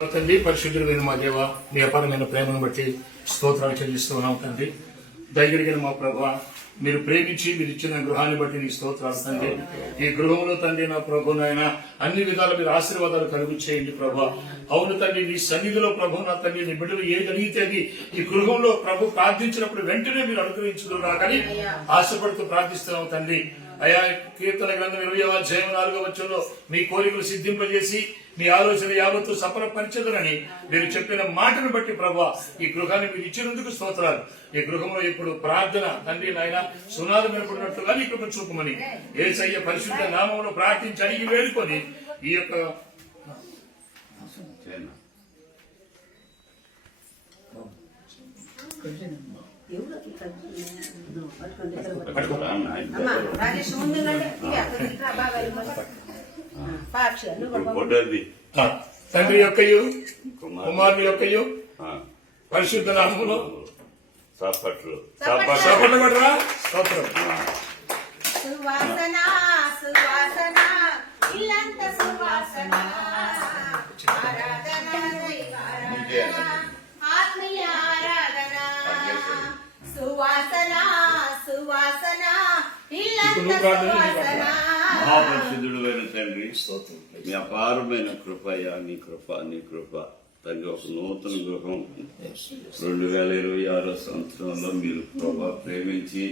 తండ్రి, పరిశుద్ధుడైన మా దేవ, మీ అపారమైన ప్రేమను బట్టి స్తోత్రాలు చెల్లిస్తూ ఉన్నాం తండ్రి. దయగలిగిన మా ప్రభా, మీరు ప్రేమించి మీరు ఇచ్చిన గృహాన్ని బట్టి నీ స్తోత్రాలు తండ్రి. ఈ గృహంలో తండ్రి నా ప్రభు నాయన అన్ని విధాల మీరు ఆశీర్వాదాలు కలుగు చేయండి ప్రభా. అవును తండ్రి, నీ సన్నిధిలో ప్రభు నా తండ్రి నీ బిడ్డలు ఏది అడిగితే అది ఈ గృహంలో ప్రభు ప్రార్థించినప్పుడు వెంటనే మీరు అనుగ్రహించుకున్నారు కానీ ఆశపడుతూ ప్రార్థిస్తున్నాం తండ్రి. అయా కీర్తన గ్రంథం 20వ అధ్యాయం 4వ వచనంలో మీ కోరికలు సిద్ధింపజేసి మీ ఆలోచన యావత్తు సఫలపరిచెదరని మీరు చెప్పిన మాటను బట్టి ప్రభా ఈ గృహాన్ని మీరు ఇచ్చినందుకు స్తోత్రాలు. ఈ గృహంలో ఇప్పుడు ప్రార్థన తండ్రి నాయన సునాదం వినపడినట్లుగా నీ కృప చూపమని యేసయ్య పరిశుద్ధ నామములో ప్రార్థించి అడిగి వేడుకొని ఈ యొక్క తండ్రి యొక్కయు కుమారుని యొక్కయు పరిశుద్ధ నామములో చప్పట్లు కొట్టరా. స్తోత్రం. సువాసన సువాసన ఇల్లంత సువాసన ఆరాధన దైవారాధన ఆత్మీయ ఆరాధన సువాసన సువాసన ఇల్లంత సువాసన. మహాపరిశుద్ధుడైన తండ్రి, మీ అపారమైన కృపయ్యా, నీ కృప తండ్రి. ఒక నూతన గృహం 2026 సంవత్సరంలో మీరు ప్రభా ప్రేమించి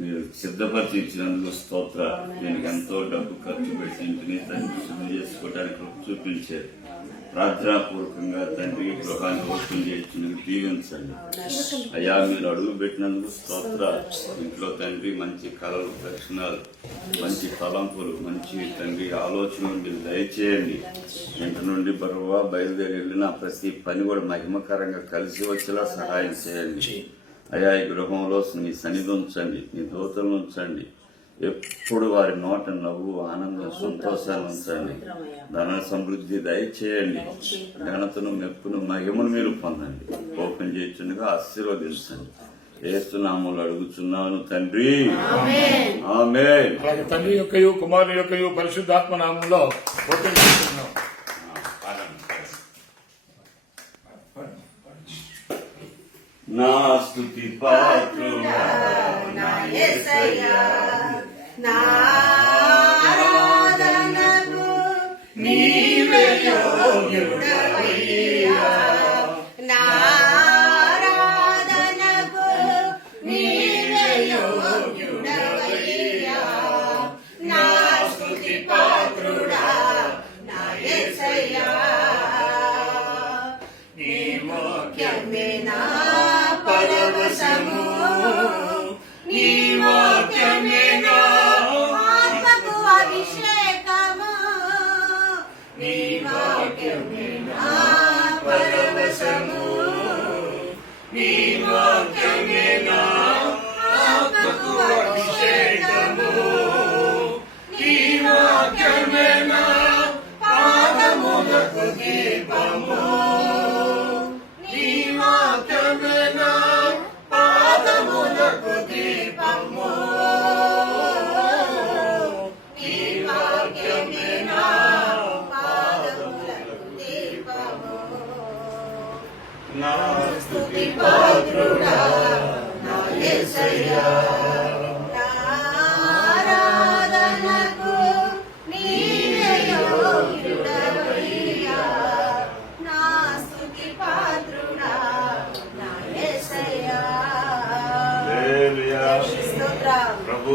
మీరు సిద్ధపరిచి ఇచ్చినందుకు స్తోత్ర. దీనికి ఎంతో డబ్బు ఖర్చు పెట్టి ఇంటిని తండ్రి శుద్ధి చేసుకోవడానికి చూపించారు. ప్రార్థనాపూర్వకంగా తండ్రి గృహాన్ని ఓపెన్ చేయించినందుకు దీవించండి అయ్యా. మీరు అడుగు పెట్టినందుకు స్తోత్ర. ఇంట్లో తండ్రి మంచి కళలు, దర్శనాలు, మంచి తలంపులు, మంచి తండ్రి ఆలోచనలు మీరు దయచేయండి. ఇంటి నుండి బరువా బయలుదేరి వెళ్ళిన ప్రతి పని కూడా మహిమకరంగా కలిసి వచ్చేలా సహాయం చేయండి అయ్యా. ఈ గృహంలో మీ సన్నిధి ఉంచండి, మీ దూతలు ఉంచండి. ఎప్పుడు వారి నోట నవ్వు, ఆనందం, సంతోషాన్ని ఉంచండి. ధన సమృద్ధి దయచేయండి. ఘనతను, మెప్పును, మహిమను మీరు పొందండి. ఓపెన్ చేయించుండగా ఆశీర్వదించండి. ఏస్తున్నాములు అడుగుతున్నాను తండ్రి, ఆమేన్. తండ్రి యొక్కయు కుమారుని యొక్కయు పరిశుద్ధాత్మ నామంలో ఓపెన్ చేస్తున్నాం. నా స్తుతి పాత్రుడా నా యేసయ్యా, నా ఆరాధనకు నీవే యోగ్యుడవయ్యా. నా ఆరాధనకు నీవే యోగ్యుడవయ్యా. నా స్తుతి పాత్రుడా నా యేసయ్యా, నీ వాక్యమే నా పరవశము, నీ వాక్యమే నా ఆత్మకు అభిషేకము. నీ వాక్యమే నా పరవశము, నీ వాక్యమే నా ఆత్మకు అభిషేకము. నీ వాక్యమే నా పాదములకు దీపము. నీ వాక్యమే నా పాదములకు దీపము. నీ వాక్యమే నా పాదములకు దీపము. నా స్తుతి పాత్రుడా నా యేసయ్యా, నా ఆరాధనకు నీవే యోగ్యుడవయ్యా. నా స్తుతి పాత్రుడా నా యేసయ్యా. స్తోత్రం. ప్రభు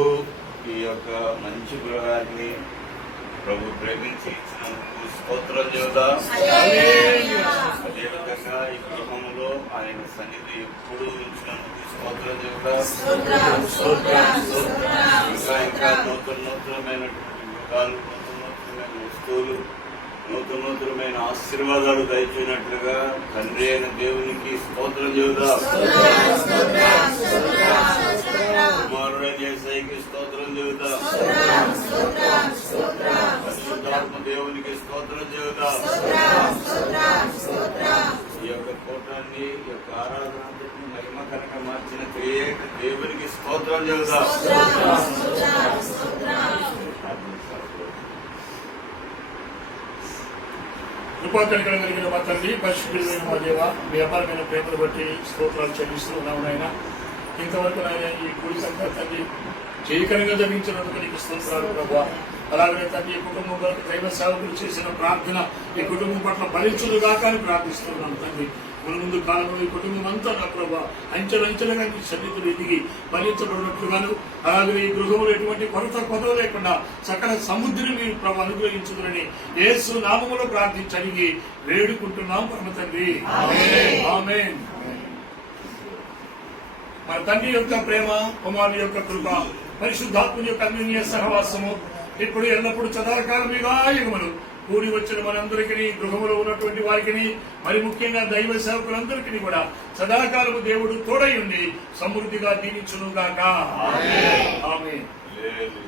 ఈ యొక్క మంచి గృహాన్ని ప్రభు ప్రేమించి ఇచ్చినందుకు స్తోత్రం చెబుదాం. అదేవిధంగా ఈ గృహంలో ఆయన సన్నిధి ఎప్పుడు ఉంచినందుకు స్తోత్రం చెబుదాం. ఇంకా నూతనమైనటువంటి గృహాలు, నూతనమైన వస్తువులు, నూతనమైన ఆశీర్వాదాలు దయచేసినట్లుగా తండ్రి అయిన దేవునికి స్తోత్రం చెబుదాం. కుమారుడైన యేసయ్యకి స్తోత్రం చెబుదాం. పరిశుద్ధాత్మ దేవునికి స్తోత్రం చెబుదాం. ఈ యొక్క కూటాన్ని, ఈ యొక్క ఆరాధన మహిమకరంగా మార్చిన త్రియేక దేవునికి స్తోత్రం చెబుదాం. కృపా కనికరం కలిగిన మా తండ్రి, పరిశుద్ధుడైన మా దేవ, మీ అపారమైన ప్రేమను బట్టి స్తోత్రాలు చెల్లిస్తూ ఉన్నాము నాయన. ఇంతవరకు నాయన ఈ కూడి సంఖ్య తండ్రి చేయకరంగా జరిగించినందుకు నీకు స్తోత్రాలు ప్రభువా. అలాగే తండ్రి ఈ కుటుంబం వరకు దైవ సేవకులు చేసిన ప్రార్థన ఈ కుటుంబం పట్ల ఫలించుదుగాక అని ప్రార్థిస్తున్నాను తండ్రి. ముందు కాలంలో ఈ కుటుంబం అంతా నా ప్రభా అంచెలంచెలుగా నీ సన్నిధులు ఎదిగి ఫలించబడినట్లుగాను, అలాగే ఈ గృహంలో ఎటువంటి కొదవ లేకుండా సకల సముద్రం మీరు ప్రభు అనుగ్రహించుదని యేసు నామములో ప్రార్థించి అడిగి వేడుకుంటున్నాం పరమ తండ్రి. ఆమేన్. మన తండ్రి యొక్క ప్రేమ, కుమారుని యొక్క కృప, పరిశుద్ధాత్మ యొక్క అన్యోన్య సహవాసము ఇప్పుడు ఎల్లప్పుడు సదాకాలముగా యుగములు కూడి వచ్చిన మనందరికీ, గృహంలో ఉన్నటువంటి వారికి, మరి ముఖ్యంగా దైవ సేవకులందరికీ కూడా సదాకాలము దేవుడు తోడై ఉండి సమృద్ధిగా దీవించును గాక. ఆమేన్. లేదు.